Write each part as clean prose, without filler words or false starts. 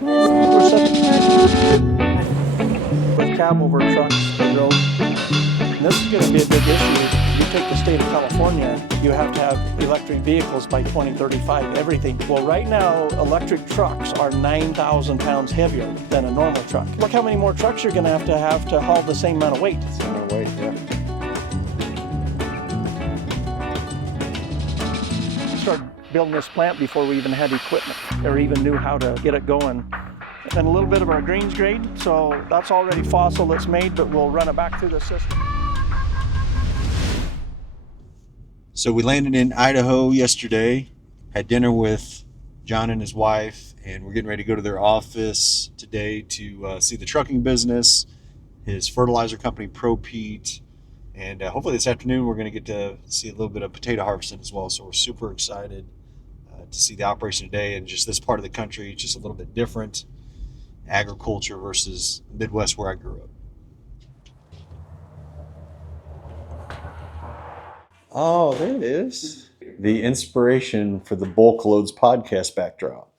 With cab over trucks, they drove. And this is going to be a big issue. You take the state of California, you have to have electric vehicles by 2035, everything. Well, right now, electric trucks are 9,000 pounds heavier than a normal truck. Look how many more trucks you're going to have to haul the same amount of weight. Same amount of weight, yeah. Started building this plant before we even had equipment or even knew how to get it going. And a little bit of our greens grade, so that's already fossil that's made, but we'll run it back through the system. So we landed in Idaho yesterday, had dinner with John and his wife, and we're getting ready to go to their office today to see the trucking business, his fertilizer company, ProPeat, and hopefully this afternoon we're going to get to see a little bit of potato harvesting as well. So we're super excited to see the operation today, and just this part of the country, just a little bit different. Agriculture versus Midwest where I grew up. Oh, there it is. The inspiration for the BulkLoads podcast backdrop.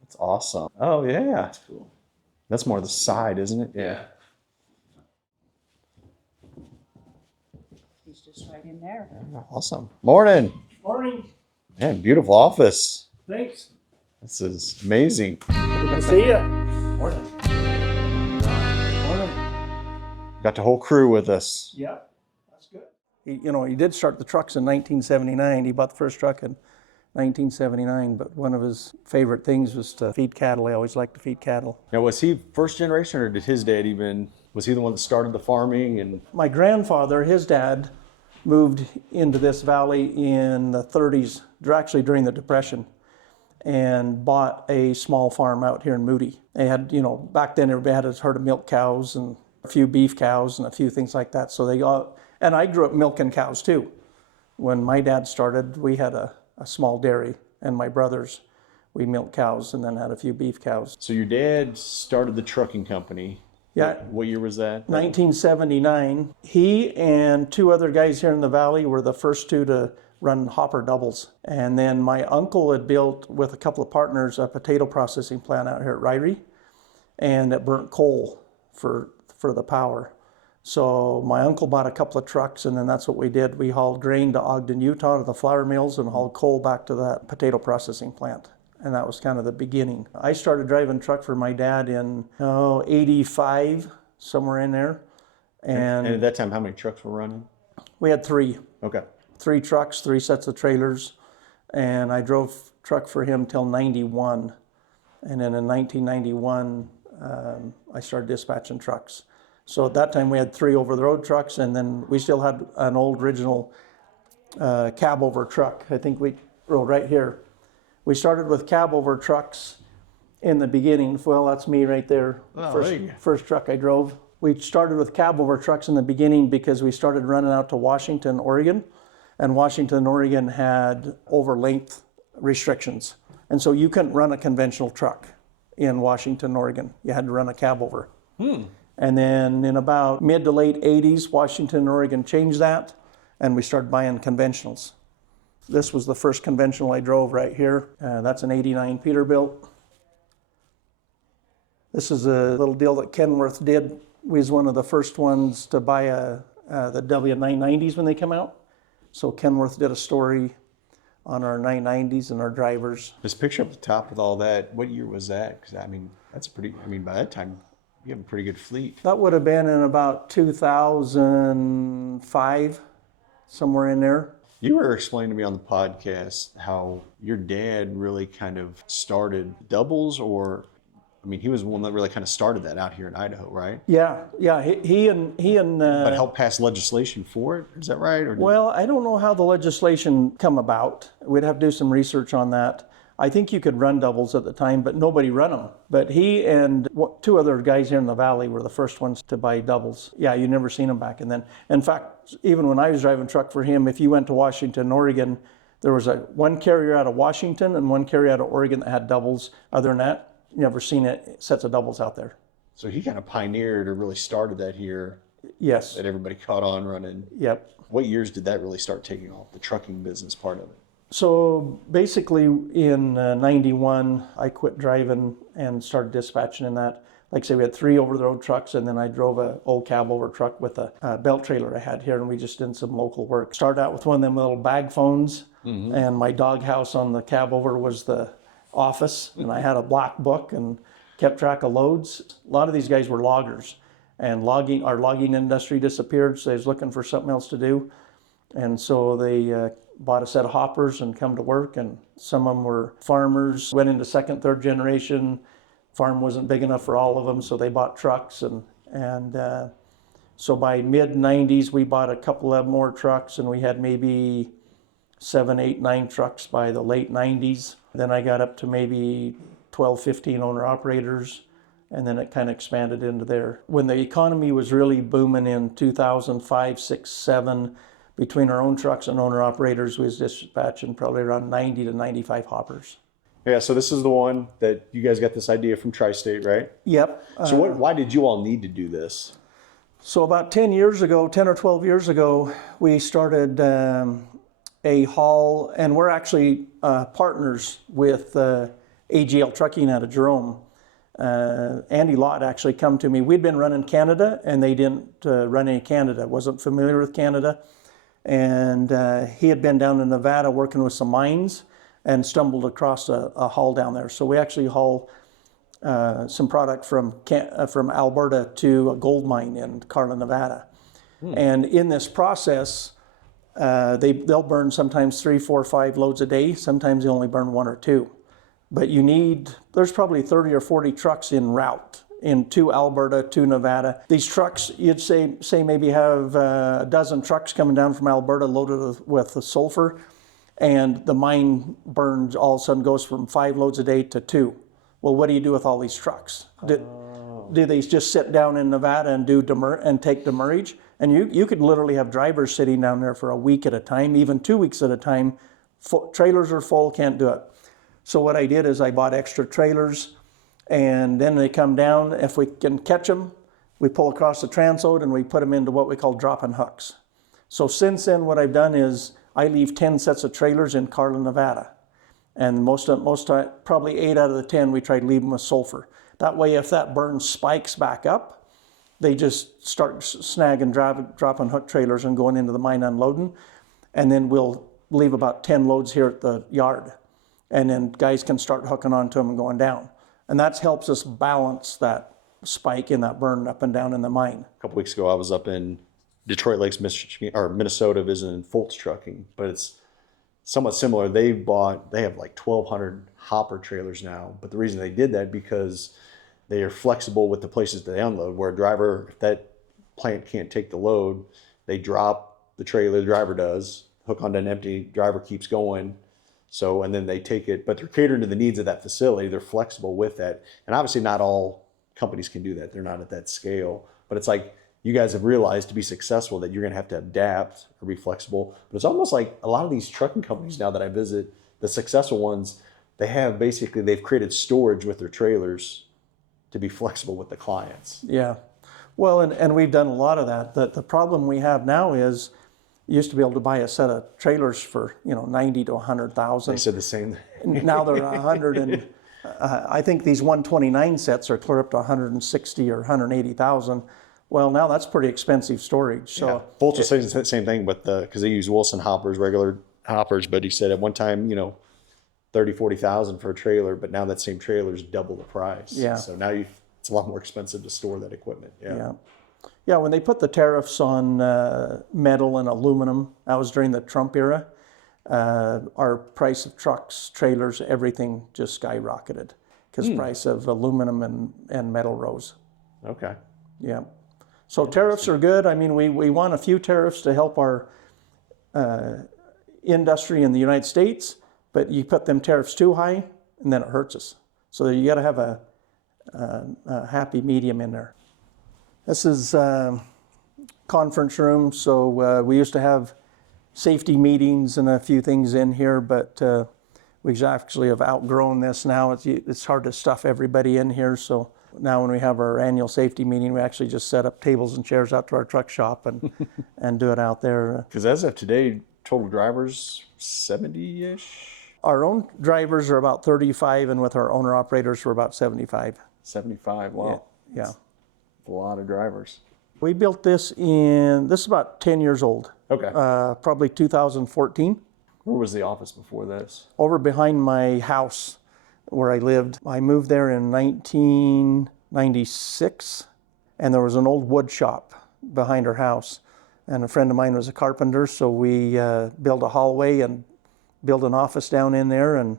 That's awesome. Oh, yeah. That's cool. That's more the side, isn't it? Yeah. He's just right in there. Awesome. Morning. Morning. Man, beautiful office. Thanks. This is amazing. Good to see you. Morning. Morning. Got the whole crew with us. Yeah, that's good. He did start the trucks in 1979. He bought the first truck in 1979, but one of his favorite things was to feed cattle. He always liked to feed cattle. Now, was he first generation, or did his dad was he the one that started the farming? And My grandfather, his dad, moved into this valley in the 30s, actually during the Depression, and bought a small farm out here in Moody. They had, back then everybody had a herd of milk cows and a few beef cows and a few things like that. So and I grew up milking cows too. When my dad started, we had a small dairy, and my brothers, we milked cows and then had a few beef cows. so your dad started the trucking company. Yeah. What year was that? 1979. He and two other guys here in the valley were the first two to run hopper doubles. And then my uncle had built, with a couple of partners, a potato processing plant out here at Ryrie, and it burnt coal for the power. So my uncle bought a couple of trucks, and then that's what we did. We hauled grain to Ogden, Utah to the flour mills and hauled coal back to that potato processing plant. And that was kind of the beginning. I started driving truck for my dad in 85, somewhere in there. And at that time, how many trucks were running? We had three. Okay. 3 trucks, 3 sets of trailers, and I drove truck for him till 91. And then in 1991, I started dispatching trucks. So at that time we had 3 over-the-road trucks, and then we still had an old original cab-over truck. I think we rode right here. We started with cab-over trucks in the beginning. Well, that's me right there. First truck I drove. We started with cab-over trucks in the beginning because we started running out to Washington, Oregon. And Washington, Oregon had over-length restrictions. And so you couldn't run a conventional truck in Washington, Oregon. You had to run a cab over. And then in about mid to late 80s, Washington and Oregon changed that, and we started buying conventionals. This was the first conventional I drove right here. That's an 89 Peterbilt. This is a little deal that Kenworth did. We was one of the first ones to buy the W990s when they came out. So Kenworth did a story on our 990s and our drivers. This picture up the top with all that, what year was that? Because, that's by that time, you have a pretty good fleet. That would have been in about 2005, somewhere in there. You were explaining to me on the podcast how your dad really kind of started doubles, he was the one that really kind of started that out here in Idaho, right? Yeah. He and. But helped pass legislation for it. Is that right? Well, I don't know how the legislation come about. We'd have to do some research on that. I think you could run doubles at the time, but nobody run them. But he and 2 other guys here in the valley were the first ones to buy doubles. Yeah, you never seen them back then. In fact, even when I was driving truck for him, if you went to Washington, Oregon, there was one carrier out of Washington and one carrier out of Oregon that had doubles. Other than that, never seen sets of doubles out there. So he kind of pioneered or really started that here. Yes. That everybody caught on running. Yep. What years did that really start taking off, the trucking business part of it? So basically in 91, I quit driving and started dispatching in that. Like I say, we had 3 over-the-road trucks, and then I drove an old cab over truck with a belt trailer I had here, and we just did some local work. Started out with one of them little bag phones, and my doghouse on the cab over was the office, and I had a black book and kept track of loads. A lot of these guys were loggers, and our logging industry disappeared, so they was looking for something else to do. And so they bought a set of hoppers and come to work, and some of them were farmers, went into second, third generation. Farm wasn't big enough for all of them, so they bought trucks. And so by mid-90s, we bought a couple of more trucks, and we had maybe 7, 8, 9 trucks by the late 90s. Then I got up to maybe 12, 15 owner-operators, and then it kind of expanded into there. When the economy was really booming in 2005, 6, 7, between our own trucks and owner-operators, we was dispatching probably around 90 to 95 hoppers. Yeah, so this is the one that you guys got this idea from Tri-State, right? Yep. So why did you all need to do this? So about 10 or 12 years ago, we started a haul, and we're actually partners with AGL Trucking out of Jerome. Andy Lott actually come to me. We'd been running Canada, and they didn't run any Canada. Wasn't familiar with Canada. And he had been down in Nevada working with some mines and stumbled across a haul down there. So we actually haul some product from Alberta to a gold mine in Carlin, Nevada. And in this process, they'll burn sometimes 3, 4, 5 loads a day. Sometimes they only burn 1 or 2. But there's probably 30 or 40 trucks en route into Alberta, to Nevada. These trucks, you'd say maybe have a dozen trucks coming down from Alberta loaded with the sulfur, and the mine burns, all of a sudden goes from 5 loads a day to 2. Well, what do you do with all these trucks? Do they just sit down in Nevada and take demurrage? And you could literally have drivers sitting down there for a week at a time, even 2 weeks at a time. Trailers are full, can't do it. So what I did is I bought extra trailers, and then they come down. If we can catch them, we pull across the transload and we put them into what we call drop-in hooks. So since then, what I've done is I leave 10 sets of trailers in Carlin, Nevada. And probably 8 out of the 10, we try to leave them with sulfur. That way, if that burn spikes back up, they just start snagging drop-in hook trailers and going into the mine unloading. And then we'll leave about 10 loads here at the yard. And then guys can start hooking onto them and going down. And that helps us balance that spike in that burn up and down in the mine. A couple weeks ago, I was up in Detroit Lakes, Minnesota, visiting Fultz Trucking, but it's somewhat similar. They have like 1,200 hopper trailers now, but the reason they did that because they are flexible with the places that they unload. Where a driver, if that plant can't take the load, they drop the trailer. The driver does hook onto an empty. Driver keeps going. So, and then they take it, but they're catering to the needs of that facility. They're flexible with that. And obviously not all companies can do that. They're not at that scale, but it's like you guys have realized to be successful that you're going to have to adapt or be flexible. But it's almost like a lot of these trucking companies now that I visit, the successful ones, they've created storage with their trailers to be flexible with the clients. Yeah. Well, and we've done a lot of that. The problem we have now is you used to be able to buy a set of trailers for 90 to 100,000. They said the same. Now they're 100, and I think these 129 sets are clear up to 160 or 180,000. Well, now that's pretty expensive storage. So yeah. Fultz was saying the same thing, but because they use Wilson hoppers, regular hoppers, but he said at one time 30, 40,000 for a trailer, but now that same trailer is double the price. Yeah. So now it's a lot more expensive to store that equipment. Yeah. Yeah, when they put the tariffs on metal and aluminum, that was during the Trump era, our price of trucks, trailers, everything just skyrocketed because price of aluminum and metal rose. Okay. Yeah. So tariffs are good. I mean, we want a few tariffs to help our industry in the United States, but you put them tariffs too high, and then it hurts us. So you got to have a happy medium in there. This is conference room, so we used to have safety meetings and a few things in here, but we actually have outgrown this now. It's hard to stuff everybody in here, so now when we have our annual safety meeting, we actually just set up tables and chairs out to our truck shop and do it out there. Because as of today, total drivers, 70-ish? Our own drivers are about 35, and with our owner operators, we're about 75. 75, wow. Yeah. A lot of drivers. We built this is about 10 years old. Okay. Probably 2014. Where was the office before this? Over behind my house where I lived. I moved there in 1996, and there was an old wood shop behind our house. And a friend of mine was a carpenter, so we built a hallway and built an office down in there, and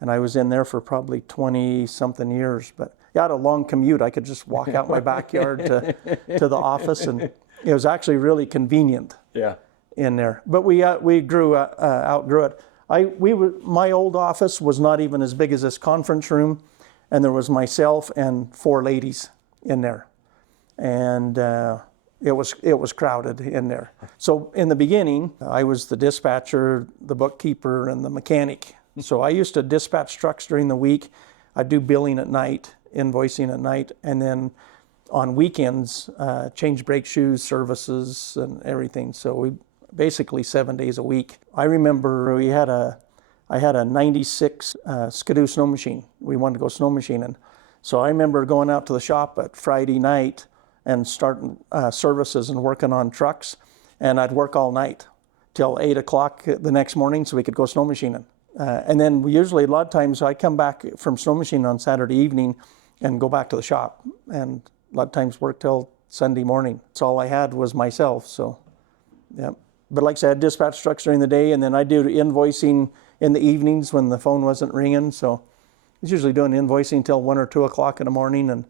I was in there for probably 20-something years. But yeah, I had a long commute. I could just walk out my backyard to the office, and it was actually really convenient. Yeah. In there, but we outgrew it. My old office was not even as big as this conference room, and there was myself and 4 ladies in there, and it was crowded in there. So in the beginning, I was the dispatcher, the bookkeeper, and the mechanic. So I used to dispatch trucks during the week. I'd do billing at night, invoicing at night, and then on weekends, change brake shoes, services, and everything. So we basically 7 days a week. I remember I had a 96 Skidoo snow machine. We wanted to go snow machining. So I remember going out to the shop at Friday night and starting services and working on trucks. And I'd work all night till 8 o'clock the next morning so we could go snow machining. And then usually a lot of times I'd come back from snow machining on Saturday evening and go back to the shop. And a lot of times work till Sunday morning. That's all I had was myself, so yeah. But like I said, I dispatch trucks during the day, and then I do invoicing in the evenings when the phone wasn't ringing. So I was usually doing invoicing till 1 or 2 o'clock in the morning. And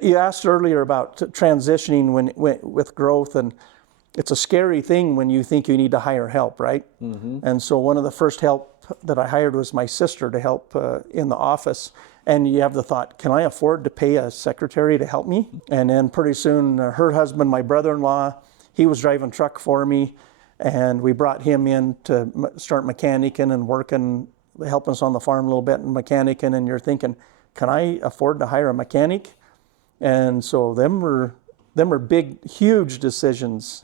you asked earlier about transitioning with growth, and it's a scary thing when you think you need to hire help, right? Mm-hmm. And so one of the first help that I hired was my sister to help in the office. And you have the thought, can I afford to pay a secretary to help me? And then pretty soon her husband, my brother-in-law, he was driving truck for me. And we brought him in to start mechanicking and working, helping us on the farm a little bit and mechanicking. And you're thinking, can I afford to hire a mechanic? And so them were big, huge decisions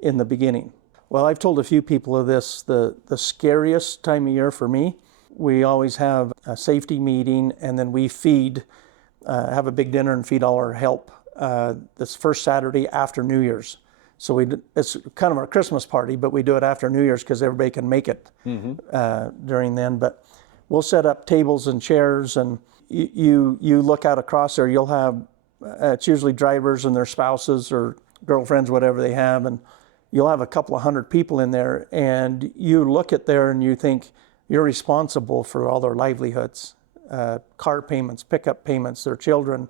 in the beginning. Well, I've told a few people of this, the scariest time of year for me, we always have a safety meeting, and then we have a big dinner and feed all our help this first Saturday after New Year's. So it's kind of our Christmas party, but we do it after New Year's because everybody can make it during then. But we'll set up tables and chairs, and you look out across there. You'll have it's usually drivers and their spouses or girlfriends, whatever they have, and you'll have a couple of hundred people in there, and you look at there and you think you're responsible for all their livelihoods, car payments, pickup payments, their children.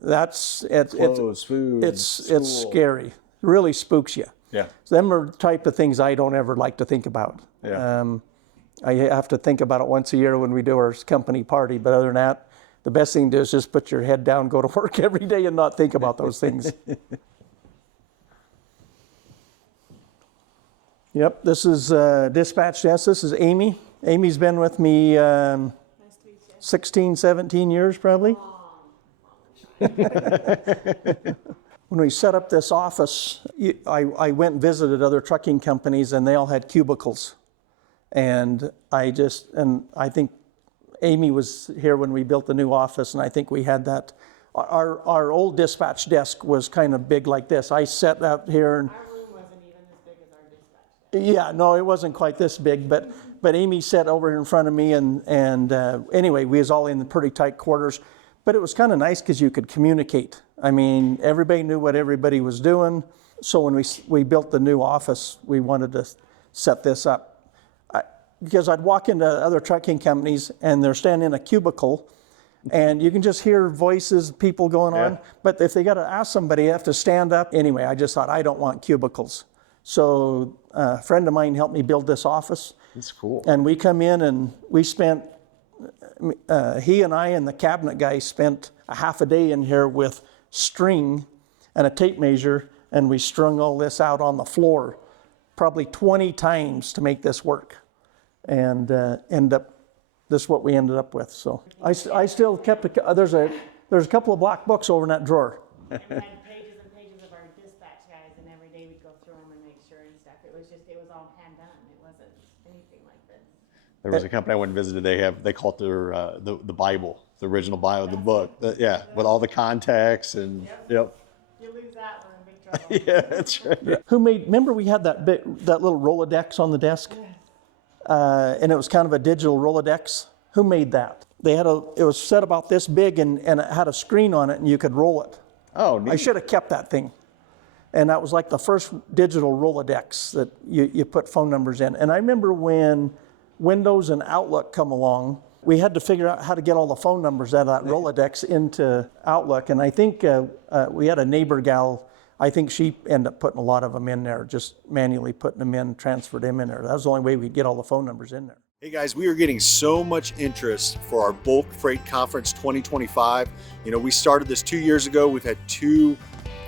Clothes, food, it's scary. Really spooks you. Yeah. So them are the type of things I don't ever like to think about. Yeah. I have to think about it once a year when we do our company party, but other than that, the best thing to do is just put your head down, go to work every day and not think about those things. Yep, this is Dispatch Desk. This is Amy. Amy's been with me 16, 17 years probably. When we set up this office, I went and visited other trucking companies, and they all had cubicles. And I think Amy was here when we built the new office, and I think we had that. Our old dispatch desk was kind of big like this. I sat out here and... Our room wasn't even as big as our dispatch desk. Yeah, no, it wasn't quite this big, but Amy sat over here in front of me, and anyway, we was all in the pretty tight quarters. But it was kind of nice because you could communicate. I mean, everybody knew what everybody was doing. So when we built the new office, we wanted to set this up. Because I'd walk into other trucking companies and they're standing in a cubicle and you can just hear voices, people going on. But if they got to ask somebody, they have to stand up. Anyway, I just thought, I don't want cubicles. So a friend of mine helped me build this office. That's cool. And we come in and we spent... he and I and the cabinet guy spent a half a day in here with string and a tape measure, and we strung all this out on the floor probably 20 times to make this work, and this is what we ended up with. So I still kept there's a couple of black books over in that drawer. And we had pages and pages of our dispatch guys, and every day we'd go through them and make sure and stuff. It was all hand done. It There was a company I went and visited. They call it their the Bible, the original Bible, the book. Yeah, with all the contacts and yep. You lose that, we're in big trouble. Yeah, that's right. Remember we had that little Rolodex on the desk? And it was kind of a digital Rolodex. Who made that? It was set about this big and it had a screen on it and you could roll it. Oh, neat. I should have kept that thing. And that was like the first digital Rolodex that you put phone numbers in. And I remember when Windows and Outlook come along, we had to figure out how to get all the phone numbers out of that Rolodex into Outlook. And I think we had a neighbor gal, I think she ended up putting a lot of them in there, just manually putting them in, transferred them in there. That was the only way we'd get all the phone numbers in there. Hey guys, we are getting so much interest for our Bulk Freight Conference 2025. You know, we started this 2 years ago. We've had 2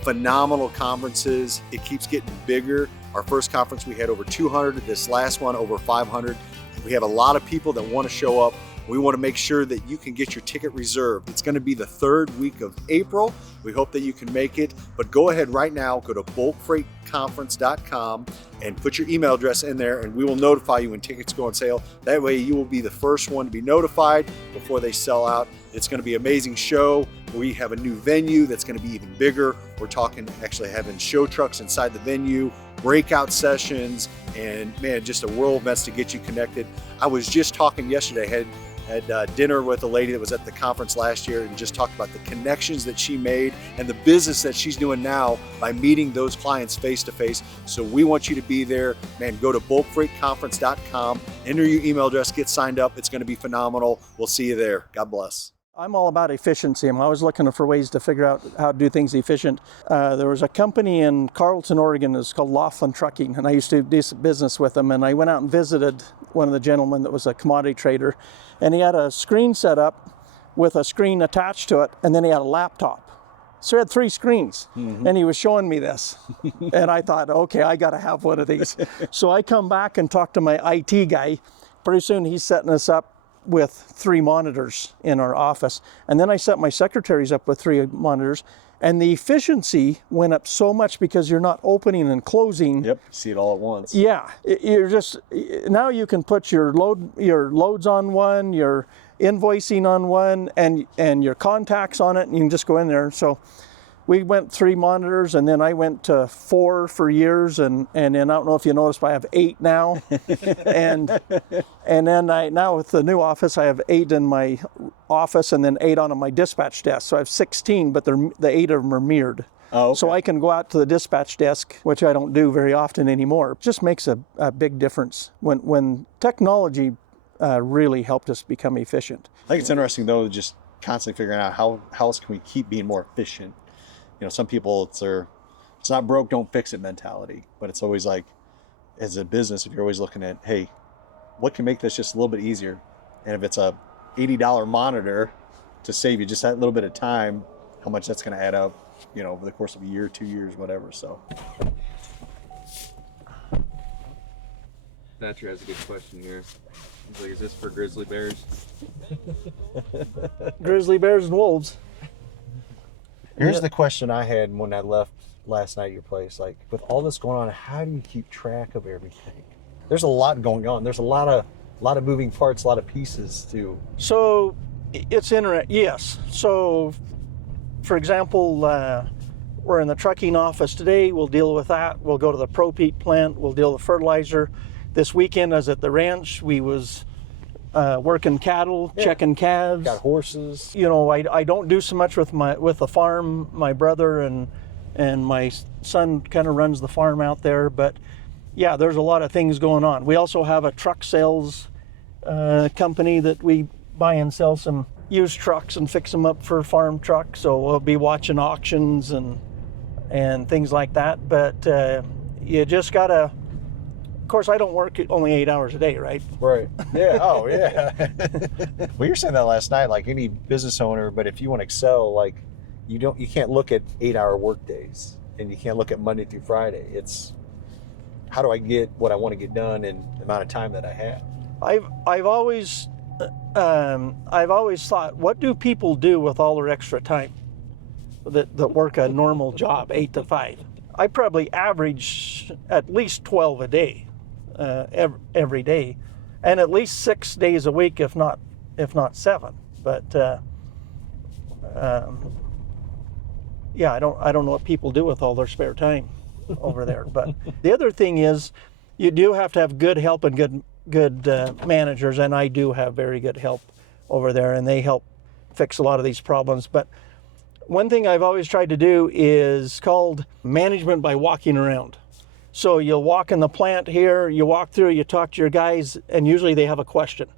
phenomenal conferences. It keeps getting bigger. Our first conference, we had over 200. This last one, over 500. We have a lot of people that want to show up. We want to make sure that you can get your ticket reserved. It's going to be the 3rd week of April. We hope that you can make it, but go ahead right now, go to bulkfreightconference.com and put your email address in there and we will notify you when tickets go on sale. That way you will be the first one to be notified before they sell out. It's going to be an amazing show. We have a new venue that's going to be even bigger. We're talking actually having show trucks inside the venue, breakout sessions, and man, just a world of events to get you connected. I was just talking yesterday, had dinner with a lady that was at the conference last year and just talked about the connections that she made and the business that she's doing now by meeting those clients face to face. So we want you to be there. Man, go to bulkfreightconference.com, enter your email address, get signed up. It's going to be phenomenal. We'll see you there. God bless. I'm all about efficiency. I'm always looking for ways to figure out how to do things efficient. There was a company in Carlton, Oregon, it's called Laughlin Trucking, and I used to do some business with them. And I went out and visited one of the gentlemen that was a commodity trader, and he had a screen set up with a screen attached to it, and then he had a laptop. So he had 3 screens, and he was showing me this. And I thought, okay, I got to have one of these. So I come back and talk to my IT guy. Pretty soon he's setting us up with 3 monitors in our office. And then I set my secretaries up with 3 monitors. And the efficiency went up so much because you're not opening and closing. Yep, see it all at once. Yeah, you're just, now you can put your loads on one, your invoicing on one, and your contacts on it, and you can just go in there. So we went 3 monitors, and then I went to 4 for years, and then I don't know if you noticed, but I have 8 now. and then now with the new office, I have 8 in my office and then 8 on my dispatch desk. So I have 16, but the 8 of them are mirrored. Oh, okay. So I can go out to the dispatch desk, which I don't do very often anymore. It just makes a big difference when technology really helped us become efficient. I think it's interesting though, just constantly figuring out how else can we keep being more efficient. You know, some people it's not broke, don't fix it mentality, but it's always like, as a business, if you're always looking at, hey, what can make this just a little bit easier? And if it's a $80 monitor to save you just that little bit of time, how much that's going to add up, you know, over the course of a year, 2 years, whatever. So Thatcher has a good question here. He's like, is this for grizzly bears? Grizzly bears and wolves. here's the question I had when I left last night at your place. Like, with all this going on, how do you keep track of everything? There's a lot going on. There's a lot of moving parts, a lot of pieces too. So it's interesting. Yes. So, for example, we're in the trucking office today. We'll deal with that. We'll go to the ProPeat plant. We'll deal with fertilizer. This weekend, I was at the ranch. We was working cattle, checking calves. Got horses. You know, I don't do so much with the farm. My brother and my son kind of runs the farm out there. But yeah, there's a lot of things going on. We also have a truck sales company that we buy and sell some used trucks and fix them up for farm trucks. So we'll be watching auctions and things like that. But you just gotta. Of course, I don't work only 8 hours a day, right? Right. Yeah. Oh, yeah. Well, you were saying that last night, like any business owner, but if you want to excel, like you can't look at 8-hour work days and you can't look at Monday through Friday. It's how do I get what I want to get done in the amount of time that I have? I've always thought, what do people do with all their extra time that work a normal job, 8 to 5? I probably average at least 12 a day. Every day. and at least 6 days a week, if not 7. But yeah, I don't know what people do with all their spare time over there. But the other thing is, you do have to have good help and good managers, and I do have very good help over there, and they help fix a lot of these problems. But one thing I've always tried to do is called management by walking around. So you'll walk in the plant here, you walk through, you talk to your guys, and usually they have a question.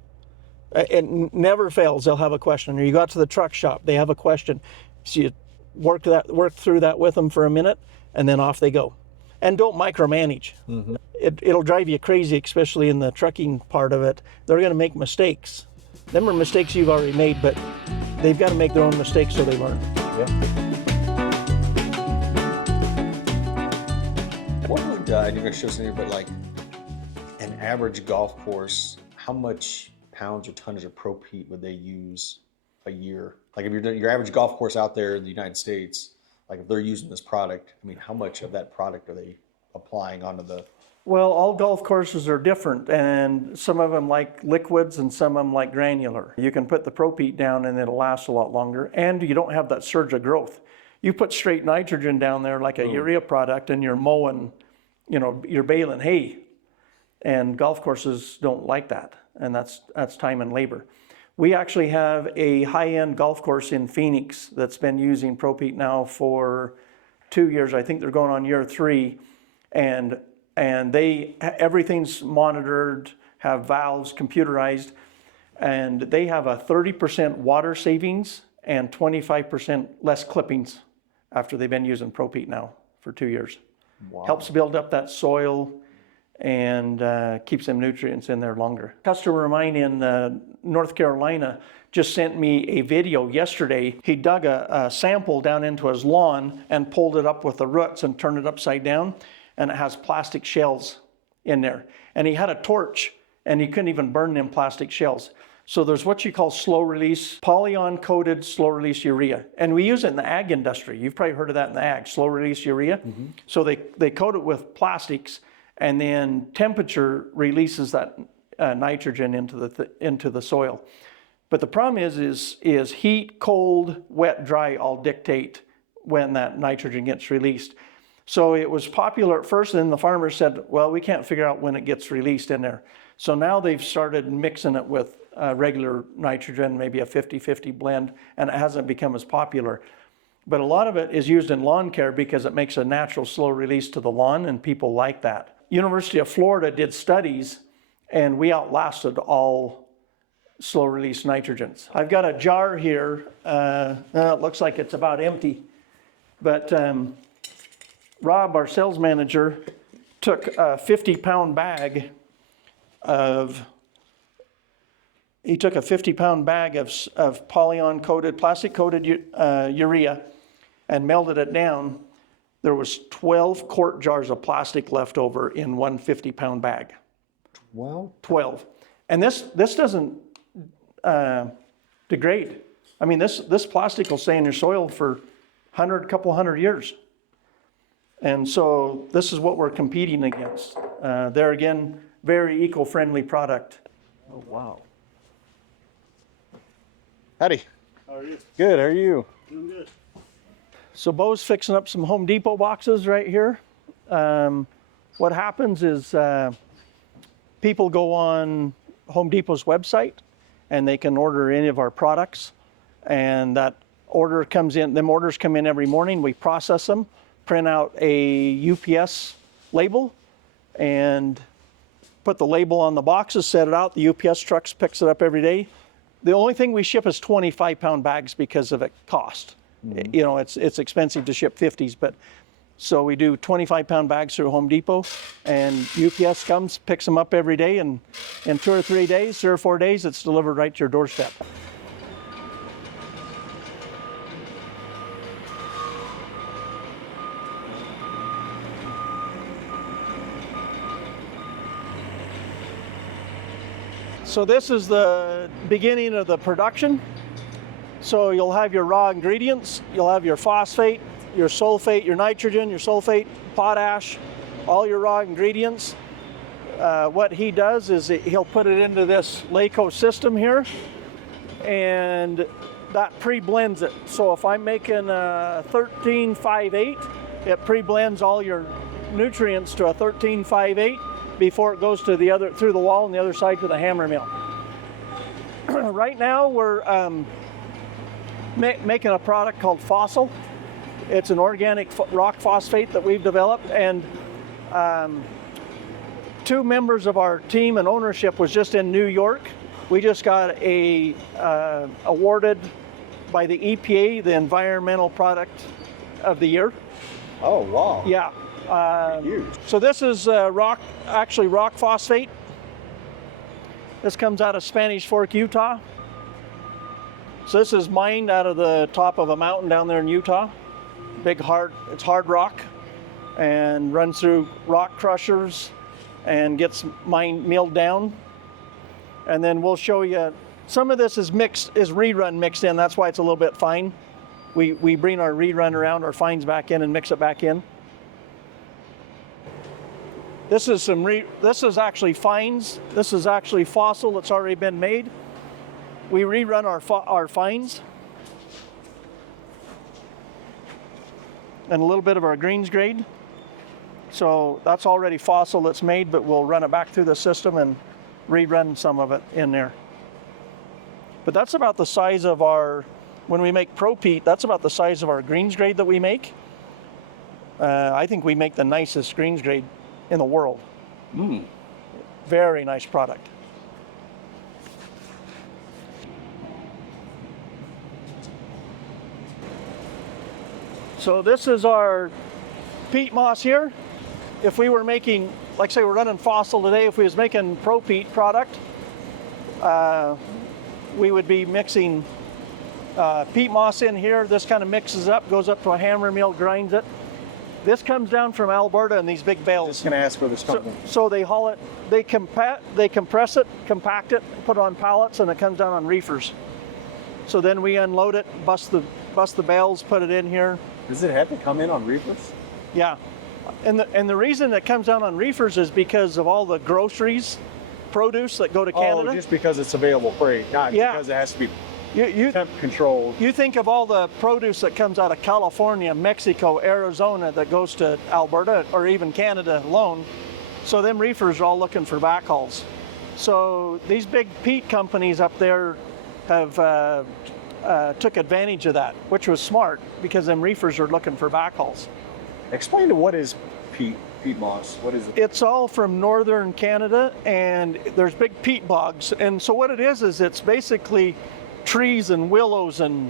It never fails, they'll have a question. Or you go out to the truck shop, they have a question. So you work through that with them for a minute, and then off they go. And don't micromanage. Mm-hmm. It'll drive you crazy, especially in the trucking part of it. They're going to make mistakes. Them are mistakes you've already made, but they've got to make their own mistakes so they learn. Yeah. What would, I didn't show something, but like an average golf course, how much pounds or tonnage of ProPeat would they use a year? Like if you're doing your average golf course out there in the United States, like if they're using this product, I mean, how much of that product are they applying onto the? Well, all golf courses are different, and some of them like liquids and some of them like granular. You can put the ProPeat down and it'll last a lot longer, and you don't have that surge of growth. You put straight nitrogen down there like a urea product and you're mowing, you're baling hay, and golf courses don't like that, and that's time and labor. We actually have a high-end golf course in Phoenix that's been using ProPeat now for 2 years. I think they're going on year 3, and everything's monitored, have valves computerized, and they have a 30% water savings and 25% less clippings after they've been using ProPeat now for 2 years. Wow. Helps build up that soil and keeps them nutrients in there longer. A customer of mine in North Carolina just sent me a video yesterday. He dug a sample down into his lawn and pulled it up with the roots and turned it upside down, and it has plastic shells in there. And he had a torch and he couldn't even burn them plastic shells. So there's what you call slow release, polyon-coated slow release urea. And we use it in the ag industry. You've probably heard of that in the ag, slow release urea. Mm-hmm. So they coat it with plastics, and then temperature releases that nitrogen into the soil. But the problem is heat, cold, wet, dry all dictate when that nitrogen gets released. So it was popular at first, and then the farmers said, well, we can't figure out when it gets released in there. So now they've started mixing it with regular nitrogen, maybe a 50-50 blend, and it hasn't become as popular. But a lot of it is used in lawn care because it makes a natural slow release to the lawn, and people like that. University of Florida did studies, and we outlasted all slow release nitrogens. I've got a jar here. It looks like it's about empty, but Rob, our sales manager, took a 50-pound bag of polyon-coated, plastic-coated urea and melted it down. There was 12 quart jars of plastic left over in one 50-pound bag. Wow. 12. And this doesn't degrade. I mean, this plastic will stay in your soil for couple hundred years. And so this is what we're competing against. They're, again, very eco-friendly product. Oh, wow. Howdy. How are you? Good, how are you? Doing good. So Bo's fixing up some Home Depot boxes right here. What happens is people go on Home Depot's website and they can order any of our products. And that order comes in, them orders come in every morning. We process them, print out a UPS label, and put the label on the boxes, set it out. The UPS trucks picks it up every day. The only thing we ship is 25-pound bags because of it cost. Mm-hmm. You know, it's expensive to ship 50s, but so we do 25-pound bags through Home Depot, and UPS comes, picks them up every day, and in 2 or 3 days, 3 or 4 days, it's delivered right to your doorstep. So this is the beginning of the production. So you'll have your raw ingredients, you'll have your phosphate, your sulfate, your nitrogen, your sulfate, potash, all your raw ingredients. what he does is he'll put it into this LACO system here, and that pre-blends it. So if I'm making a 13.58, it pre-blends all your nutrients to a 13.58 before it goes to the other, through the wall on the other side to the hammer mill. Right now we're making a product called Fossil. It's an organic rock phosphate that we've developed, and two members of our team and ownership was just in New York. We just got awarded by the EPA the Environmental Product of the Year. Oh, wow. Yeah. Huge. So this is rock phosphate. This comes out of Spanish Fork, Utah. So this is mined out of the top of a mountain down there in Utah. It's hard rock, and runs through rock crushers and gets milled down. And then we'll show you, some of this is rerun mixed in. That's why it's a little bit fine. We bring our rerun around, our fines back in and mix it back in. This is actually fines. This is actually Fossil that's already been made. We rerun our fines. And a little bit of our greens grade. So that's already Fossil that's made, but we'll run it back through the system and rerun some of it in there. But that's about the size of when we make ProPeat, that's about the size of our greens grade that we make. I think we make the nicest greens grade in the world. Very nice product. So this is our Peat Moss here. If we were making, like say we're running Fossil today, if we was making ProPeat product, we would be mixing peat moss in here. This kind of mixes up, goes up to a hammer mill, grinds it. This comes down from Alberta in these big bales. Just going to ask where this comes from. So they haul it, they compress it, compact it, put it on pallets, and it comes down on reefers. So then we unload it, bust the bales, put it in here. Does it have to come in on reefers? Yeah, and the reason it comes down on reefers is because of all the groceries, produce that go to Canada. Oh, just because it's available freight, not because it has to be temp controlled. You think of all the produce that comes out of California, Mexico, Arizona that goes to Alberta or even Canada alone. So them reefers are all looking for backhauls. So these big peat companies up there have took advantage of that, which was smart because them reefers are looking for backhauls. Explain to what is peat moss. What is it? It's all from northern Canada, and there's big peat bogs. And so what it is it's basically trees and willows and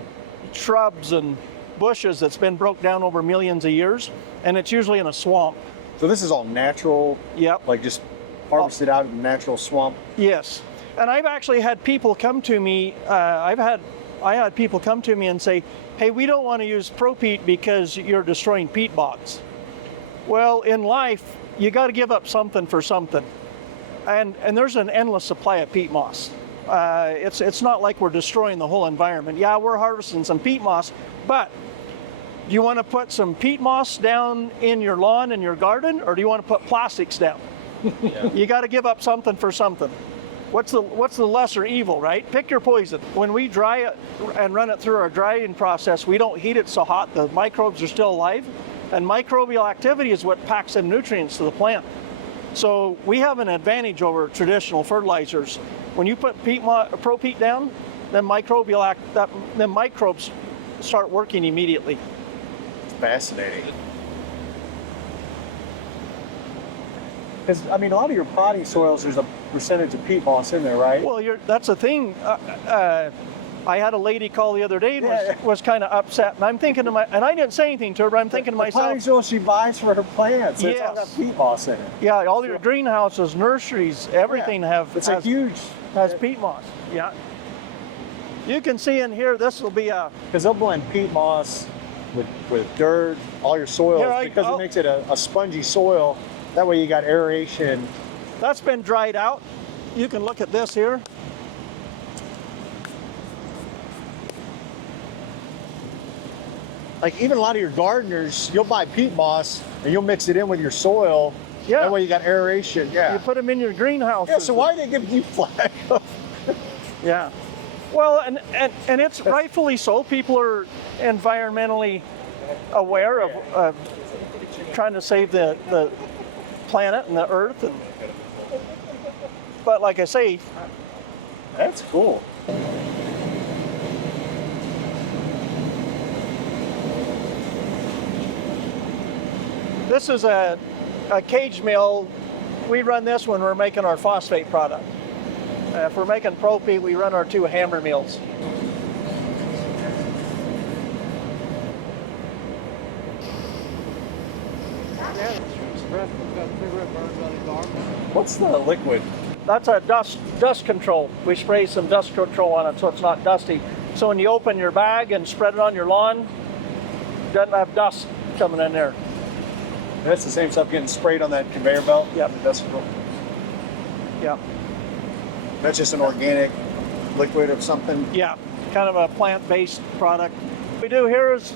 shrubs and bushes that's been broke down over millions of years, and it's usually in a swamp. So this is all natural? Yep. Like just harvested out of the natural swamp? Yes. And I've actually had people come to me, I had people come to me and say, hey, we don't want to use ProPeat because you're destroying peat bogs. Well, in life, you got to give up something for something. And there's an endless supply of peat moss. It's not like we're destroying the whole environment. Yeah, we're harvesting some peat moss, but do you want to put some peat moss down in your lawn and your garden, or do you want to put plastics down? Yeah. You got to give up something for something. What's the lesser evil, right? Pick your poison. When we dry it and run it through our drying process, we don't heat it so hot. The microbes are still alive, and microbial activity is what packs in nutrients to the plant. So we have an advantage over traditional fertilizers. When you put ProPeat down, then microbes start working immediately. Fascinating. Because, I mean, a lot of your potting soils, there's a percentage of peat moss in there, right? Well, that's the thing. I had a lady call the other day and was kind of upset, and I'm thinking to and I didn't say anything to her, but I'm thinking to myself, potting soil she buys for her plants, it's all got peat moss in it. Yeah, all your greenhouses, nurseries, everything has peat moss. Yeah. You can see in here, this will be because they'll blend peat moss with dirt, all your soils, because it makes it a spongy soil. That way you got aeration. That's been dried out. You can look at this here. Like even a lot of your gardeners, you'll buy peat moss and you'll mix it in with your soil Yeah. That way you got aeration. You Yeah. put them in your greenhouse. Yeah. So why are they giving you flag? Yeah. Well, and it's rightfully so. People are environmentally aware of trying to save the planet and the earth. But like I say, That's cool. this is a cage mill. We run this when we're making our phosphate product. If we're making ProPeat, we run our 2 hammer mills. What's the liquid? That's a dust control. We spray some dust control on it so it's not dusty. So when you open your bag and spread it on your lawn, it doesn't have dust coming in there. That's the same stuff getting sprayed on that conveyor belt. Yep. That's cool. Yeah, That's just an organic liquid of something. yeah, kind of a plant-based product. What we do here is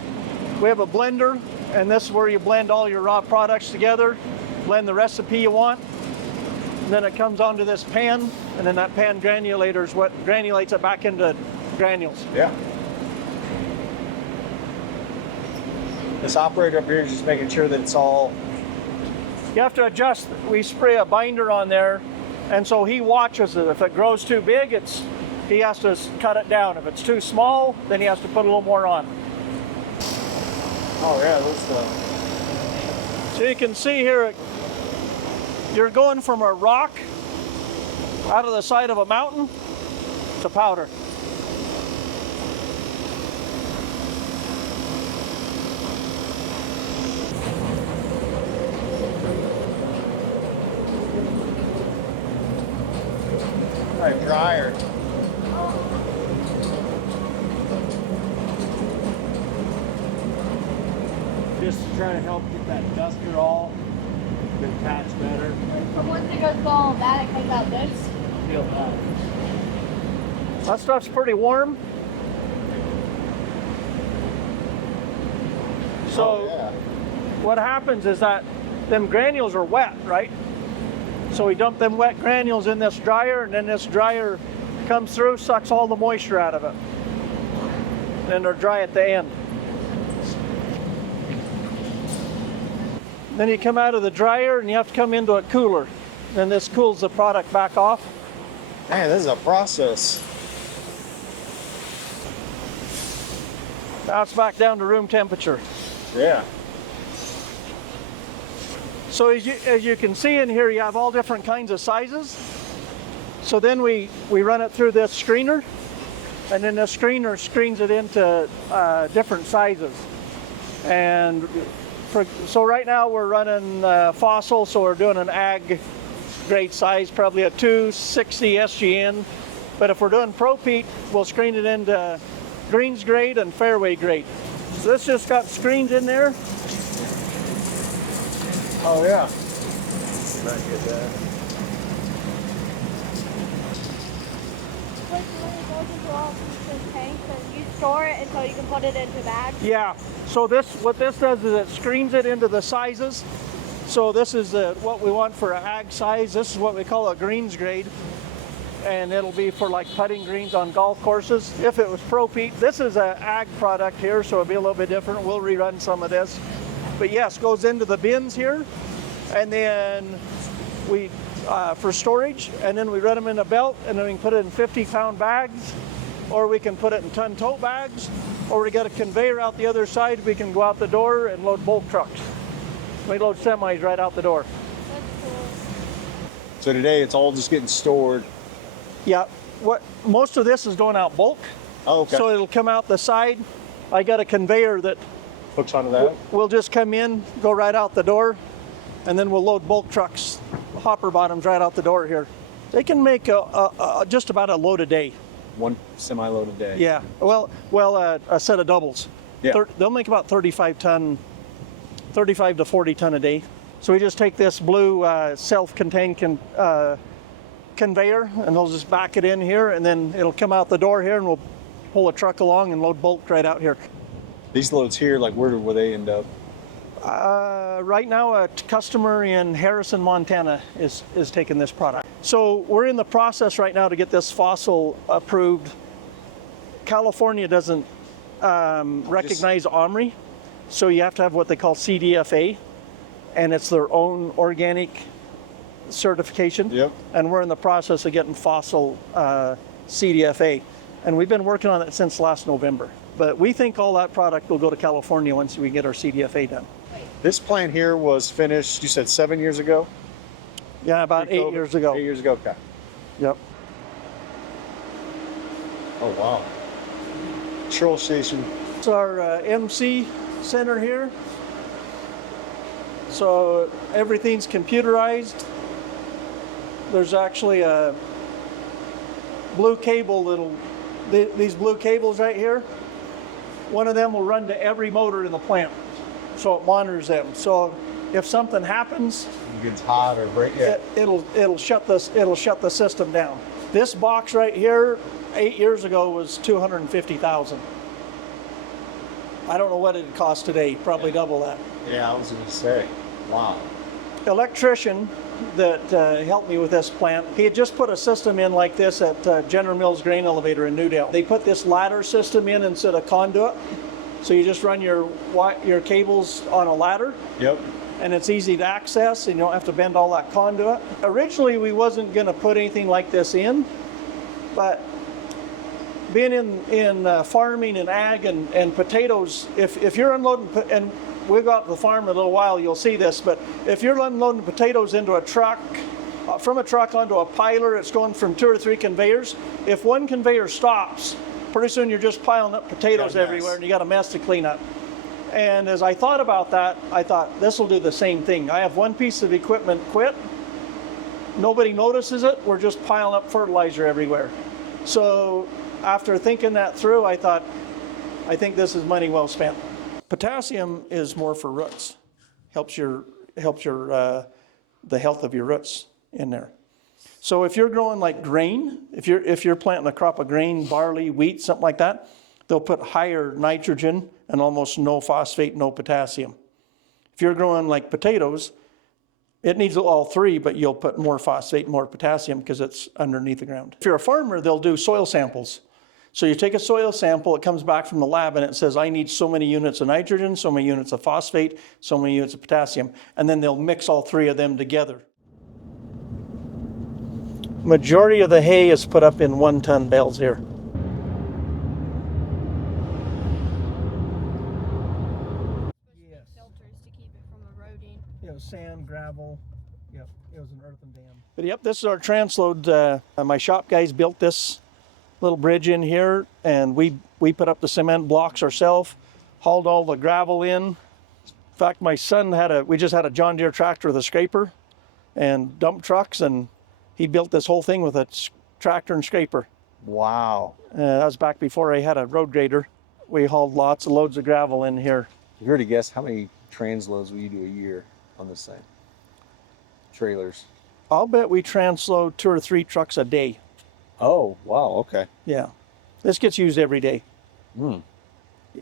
we have a blender, and this is where you blend all your raw products together, blend the recipe you want, and then it comes onto this pan, and then that pan granulator is what granulates it back into granules. Yeah. This operator up here is just making sure that it's all. You have to adjust. We spray a binder on there, and so he watches it. If it grows too big, he has to cut it down. If it's too small, then he has to put a little more on. Oh yeah, those So you can see here, you're going from a rock out of the side of a mountain to powder. dryer. Just to try to help get that duster all detached better. So once it goes all that, it comes out this. Feel that. That stuff's pretty warm. So Oh, yeah. what happens is that them granules are wet, right? So we dump them wet granules in this dryer, and then this dryer comes through, sucks all the moisture out of it. Then they're dry at the end. Then you come out of the dryer and you have to come into a cooler. Then this cools the product back off. Man, this is a process. Now it's back down to room temperature. Yeah. So as you can see in here, you have all different kinds of sizes. So then we run it through this screener, and then the screener screens it into different sizes. And so right now we're running fossil, so we're doing an ag grade size, probably a 260 SGN. But if we're doing ProPeat, we'll screen it into greens grade and fairway grade. So this just got screens in there. Oh yeah. You store it until you can put it into bags. Yeah, so what this does is it screens it into the sizes. So this is what we want for an ag size. This is what we call a greens grade. And it'll be for like putting greens on golf courses. If it was ProPeat, this is an ag product here, so it'll be a little bit different. We'll rerun some of this. But yes, goes into the bins here. And then we, for storage, and then we run them in a belt, and then we can put it in 50-pound bags, or we can put it in ton tote bags, or we got a conveyor out the other side. We can go out the door and load bulk trucks. We load semis right out the door. That's cool. So today it's all just getting stored. Yeah, most of this is going out bulk. Oh, okay. So it'll come out the side. I got a conveyor that hooks onto that. will just come in, go right out the door, and then we'll load bulk trucks, hopper bottoms right out the door here. They can make just about a load a day. One semi-load a day. Yeah, well, a set of doubles. Yeah. They'll make about 35 to 40 ton a day. So we just take this blue self-contained conveyor, and they'll just back it in here, and then it'll come out the door here, and we'll pull a truck along and load bulk right out here. These loads here, like where will they end up? Right now, a customer in Harrison, Montana is taking this product. So we're in the process right now to get this fossil approved. California doesn't recognize OMRI, so you have to have what they call CDFA, and it's their own organic certification. Yep. And we're in the process of getting fossil CDFA, and we've been working on it since last November. But we think all that product will go to California once we get our CDFA done. This plant here was finished, you said 7 years ago? Yeah, about 8 years ago. 8 years ago, okay. Yep. Oh, wow. Control station. It's our MC center here. So everything's computerized. There's actually a blue cable these blue cables right here. One of them will run to every motor in the plant, so it monitors them. So if something happens, It gets hot or break. Yeah. it'll shut the system down. This box right here, 8 years ago, was $250,000. I don't know what it'd cost today. Probably double that. Yeah, I was going to say. Wow. Electrician that helped me with this plant, he had just put a system in like this at General Mills grain elevator in Newdale. They put this ladder system in instead of conduit, so you just run your cables on a ladder. Yep. And it's easy to access, and you don't have to bend all that conduit. Originally, we wasn't going to put anything like this in, but being in farming and ag and potatoes, if you're unloading, and we'll go out to the farm in a little while, you'll see this, but if you're unloading potatoes into a truck, from a truck onto a piler, it's going from 2 or 3 conveyors. If one conveyor stops, pretty soon you're just piling up potatoes everywhere, and you got a mess to clean up. And as I thought about that, I thought this will do the same thing. I have one piece of equipment quit, nobody notices it, we're just piling up fertilizer everywhere. So after thinking that through, I thought, I think this is money well spent. Potassium is more for roots. Helps the health of your roots in there. So if you're growing like grain, if you're planting a crop of grain, barley, wheat, something like that, they'll put higher nitrogen and almost no phosphate, no potassium. If you're growing like potatoes, it needs all three, but you'll put more phosphate, more potassium because it's underneath the ground. If you're a farmer, they'll do soil samples. So you take a soil sample, it comes back from the lab, and it says, I need so many units of nitrogen, so many units of phosphate, so many units of potassium, and then they'll mix all three of them together. Majority of the hay is put up in 1-ton bales here. Filters to keep it from eroding. It was sand, gravel. Yep, it was an earthen dam. But yep, this is our transload. My shop guys built this little bridge in here, and we put up the cement blocks ourselves, hauled all the gravel in. In fact, my son we just had a John Deere tractor with a scraper and dump trucks, and he built this whole thing with a tractor and scraper. Wow. That was back before I had a road grader. We hauled lots of loads of gravel in here. You heard a guess how many transloads will you do a year on this thing? Trailers. I'll bet we transload 2 or 3 trucks a day. Oh, wow, okay. Yeah. This gets used every day. Mm.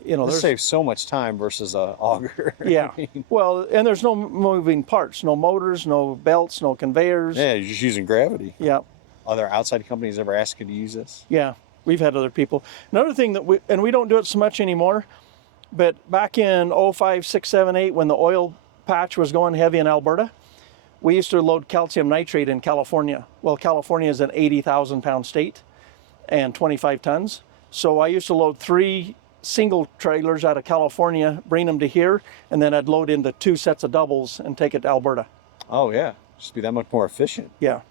You know, This saves so much time versus a auger. Yeah. Well, and there's no moving parts, no motors, no belts, no conveyors. Yeah, you're just using gravity. Yeah. Other outside companies ever asked you to use this? Yeah. We've had other people. Another thing that we don't do it so much anymore, but back in 05, 6, 7, 8, when the oil patch was going heavy in Alberta, we used to load calcium nitrate in California. Well, California is an 80,000 pound state and 25 tons. So I used to load 3 single trailers out of California, bring them to here, and then I'd load into 2 sets of doubles and take it to Alberta. Oh, yeah. Just be that much more efficient. Yeah.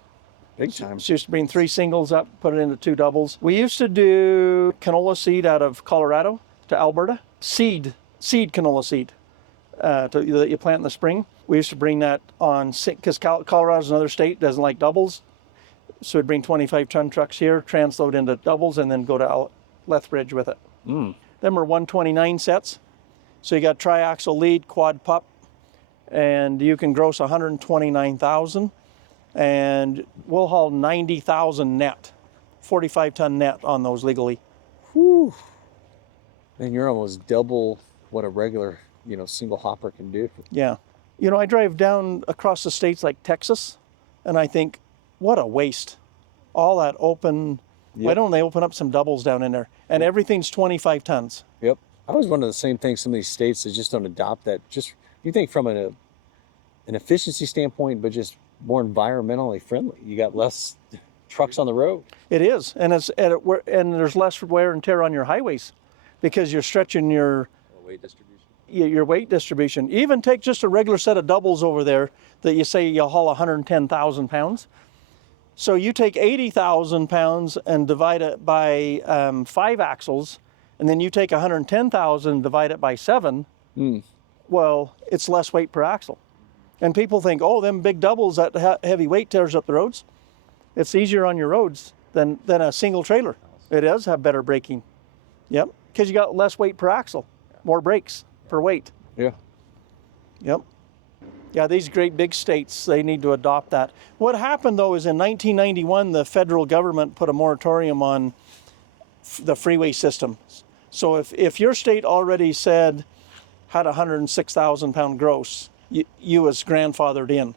Big time. So used to bring 3 singles up, put it into 2 doubles. We used to do canola seed out of Colorado to Alberta. Seed canola seed that you plant in the spring. We used to bring that on, because Colorado's another state, doesn't like doubles. So we'd bring 25-ton trucks here, transload into doubles, and then go to Lethbridge with it. Mm. Them are 129 sets. So you got triaxle lead, quad pup, and you can gross 129,000. And we'll haul 90,000 net, 45-ton net on those legally. Whew. And you're almost double what a regular single hopper can do. Yeah. I drive down across the states like Texas, and I think, what a waste. All that open, why Yep. don't they open up some doubles down in there? And everything's 25 tons. Yep. I always wonder the same thing. Some of these states that just don't adopt that. Just you think from an efficiency standpoint, but just more environmentally friendly. You got less trucks on the road. It is, and and there's less wear and tear on your highways because you're stretching your Weight distribution. your weight distribution. Even take just a regular set of doubles over there that you say you'll haul 110,000 pounds. So you take 80,000 pounds and divide it by 5 axles, and then you take 110,000, divide it by 7. Well, it's less weight per axle. And people think, oh, them big doubles, that heavy weight tears up the roads. It's easier on your roads than a single trailer. It does have better braking. Yep, because you got less weight per axle, more brakes per weight. Yeah. Yep. Yeah, these great big states, they need to adopt that. What happened though is in 1991, the federal government put a moratorium on the freeway system. So if your state already had 106,000 pound gross, you was grandfathered in.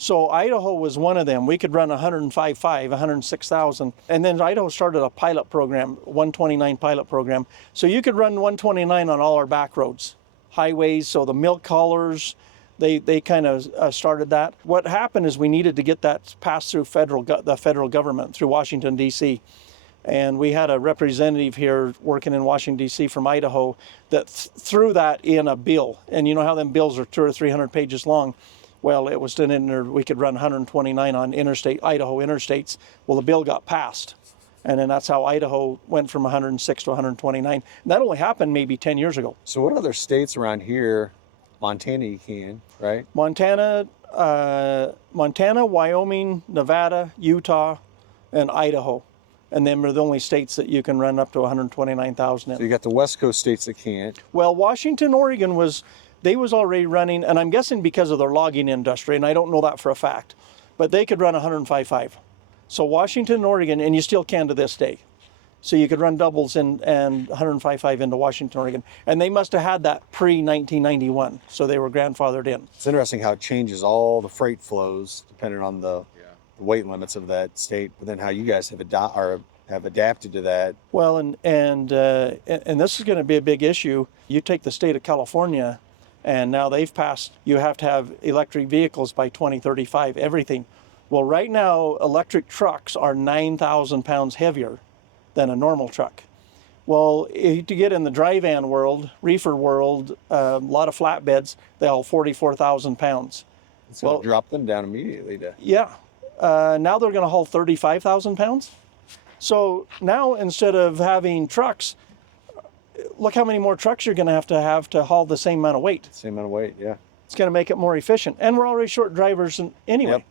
So Idaho was one of them. We could run 105.5, 106,000. And then Idaho started a pilot program, 129 pilot program. So you could run 129 on all our back roads, highways. So the milk haulers, they kind of started that. What happened is we needed to get that passed through the federal government, through Washington, D.C. And we had a representative here working in Washington, D.C. from Idaho that threw that in a bill. And you know how them bills are 200 or 300 pages long. Well, it was done in there, we could run 129 on Idaho interstates. Well, the bill got passed. And then that's how Idaho went from 106 to 129. And that only happened maybe 10 years ago. So what other states around here? Montana, you can, right? Montana, Wyoming, Nevada, Utah, and Idaho. And then are the only states that you can run up to 129,000 in. So you got the West Coast states that can't. Well, Washington, Oregon was already running, and I'm guessing because of their logging industry, and I don't know that for a fact, but they could run 105.5. So Washington and Oregon, and you still can to this day. So you could run doubles and 105.5 into Washington, Oregon. And they must have had that pre-1991, so they were grandfathered in. It's interesting how it changes all the freight flows depending on the weight limits of that state, but then how you guys have adapted to that. Well, and this is going to be a big issue. You take the state of California, and now they've passed, you have to have electric vehicles by 2035, everything. Well, right now, electric trucks are 9,000 pounds heavier than a normal truck. Well, to get in the dry van world, reefer world, a lot of flatbeds, they haul 44,000 pounds. It's going to drop them down immediately. Yeah. Now they're going to haul 35,000 pounds. So now instead of having trucks, look how many more trucks you're going to have to haul the same amount of weight. Same amount of weight, yeah. It's going to make it more efficient. And we're already short drivers anyway. Yep.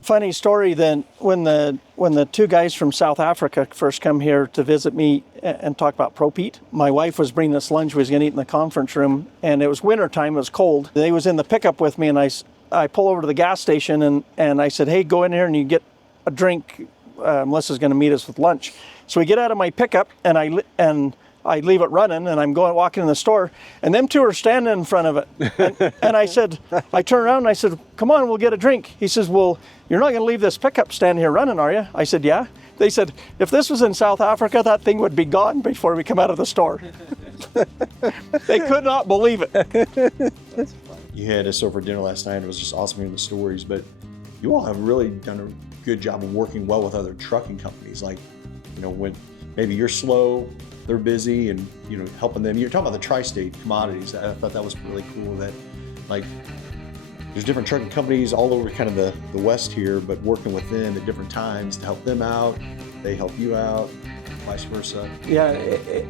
Funny story then, when the two guys from South Africa first come here to visit me and talk about ProPeat, my wife was bringing us lunch we was going to eat in the conference room, and it was winter time, it was cold. They was in the pickup with me, and I pull over to the gas station and I said, hey, go in here and you get a drink. Melissa's going to meet us with lunch. So we get out of my pickup and I leave it running, and I'm walking in the store, and them two are standing in front of it. And I said, I turn around and I said, come on, we'll get a drink. He says, well, you're not going to leave this pickup standing here running, are you? I said, yeah. They said, if this was in South Africa, that thing would be gone before we come out of the store. They could not believe it. You had us over dinner last night. It was just awesome hearing the stories, but you all have really done a good job of working well with other trucking companies. Like, when maybe you're slow, they're busy, and helping them. You're talking about the tri-state commodities. I thought that was really cool that, like, there's different trucking companies all over kind of the West here, but working with them at different times to help them out. They help you out, vice versa. Yeah,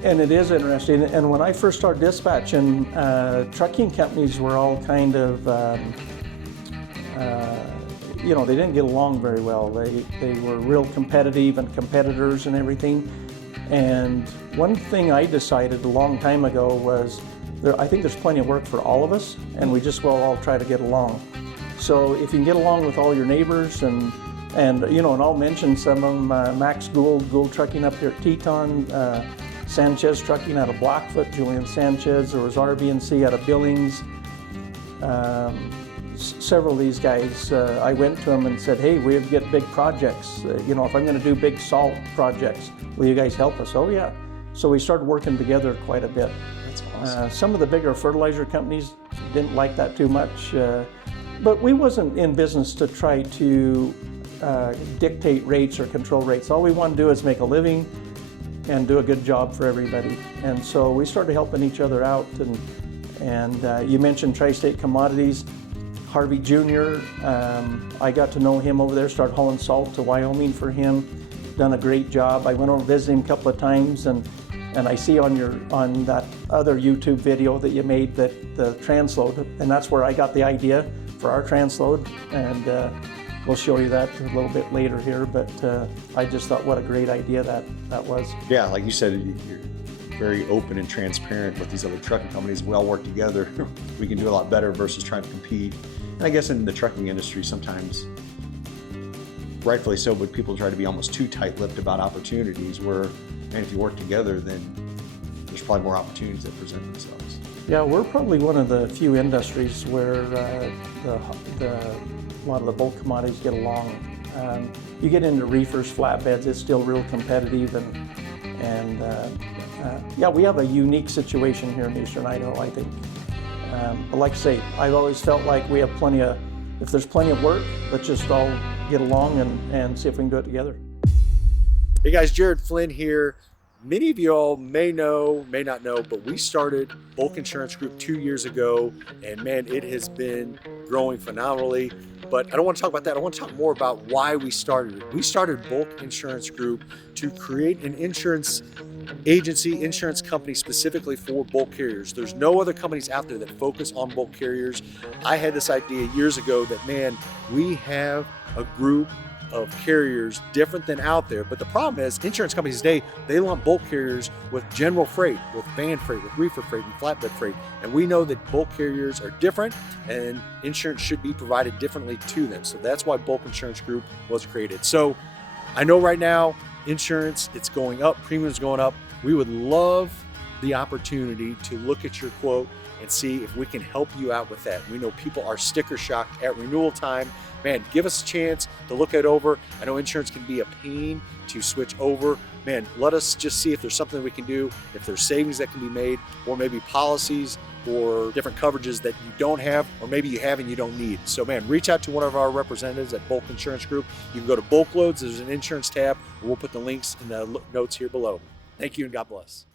and it is interesting. And when I first started dispatching, trucking companies were all kind of, they didn't get along very well. They were real competitive and competitors and everything. And one thing I decided a long time ago was, I think there's plenty of work for all of us, and we just will all try to get along. So if you can get along with all your neighbors, and I'll mention some of them, Max Gould Trucking up here at Teton, Sanchez Trucking out of Blackfoot, Julian Sanchez. There was RB&C out of Billings. Several of these guys, I went to them and said, hey, we get big projects. You know, if I'm going to do big salt projects, will you guys help us? Oh, yeah. So we started working together quite a bit. That's awesome. Some of the bigger fertilizer companies didn't like that too much, but we wasn't in business to try to dictate rates or control rates. All we want to do is make a living and do a good job for everybody. And so we started helping each other out. And you mentioned Tri-State Commodities. Harvey Jr., I got to know him over there, started hauling salt to Wyoming for him. Done a great job. I went over to visit him a couple of times, and I see on that other YouTube video that you made that the Transload, and that's where I got the idea for our Transload, and we'll show you that a little bit later here, but I just thought what a great idea that was. Yeah, like you said, you're very open and transparent with these other trucking companies. We all work together. We can do a lot better versus trying to compete. And I guess in the trucking industry, sometimes, rightfully so, but people try to be almost too tight-lipped about opportunities where, man, if you work together, then there's probably more opportunities that present themselves. Yeah, we're probably one of the few industries where a lot of the bulk commodities get along. You get into reefers, flatbeds, it's still real competitive, and yeah, we have a unique situation here in Eastern Idaho, I think. But like I say, I've always felt like we have if there's plenty of work, let's just all get along and see if we can do it together. Hey guys, Jared Flynn here. Many of you all may know, may not know, but we started Bulk Insurance Group 2 years ago, and man, it has been growing phenomenally. But I don't want to talk about that. I want to talk more about why we started it. We started Bulk Insurance Group to create an insurance agency, insurance company specifically for bulk carriers. There's no other companies out there that focus on bulk carriers. I had this idea years ago that, man, we have a group of carriers different than out there. But the problem is insurance companies today, they lump bulk carriers with general freight, with van freight, with reefer freight, and flatbed freight. And we know that bulk carriers are different and insurance should be provided differently to them. So that's why Bulk Insurance Group was created. So I know right now, insurance, it's going up, premiums going up. We would love the opportunity to look at your quote and see if we can help you out with that. We know people are sticker shocked at renewal time. Man, give us a chance to look it over. I know insurance can be a pain to switch over. Man, let us just see if there's something we can do, if there's savings that can be made, or maybe policies or different coverages that you don't have, or maybe you have and you don't need. So man, reach out to one of our representatives at Bulk Insurance Group. You can go to BulkLoads, there's an insurance tab, and we'll put the links in the notes here below. Thank you and God bless.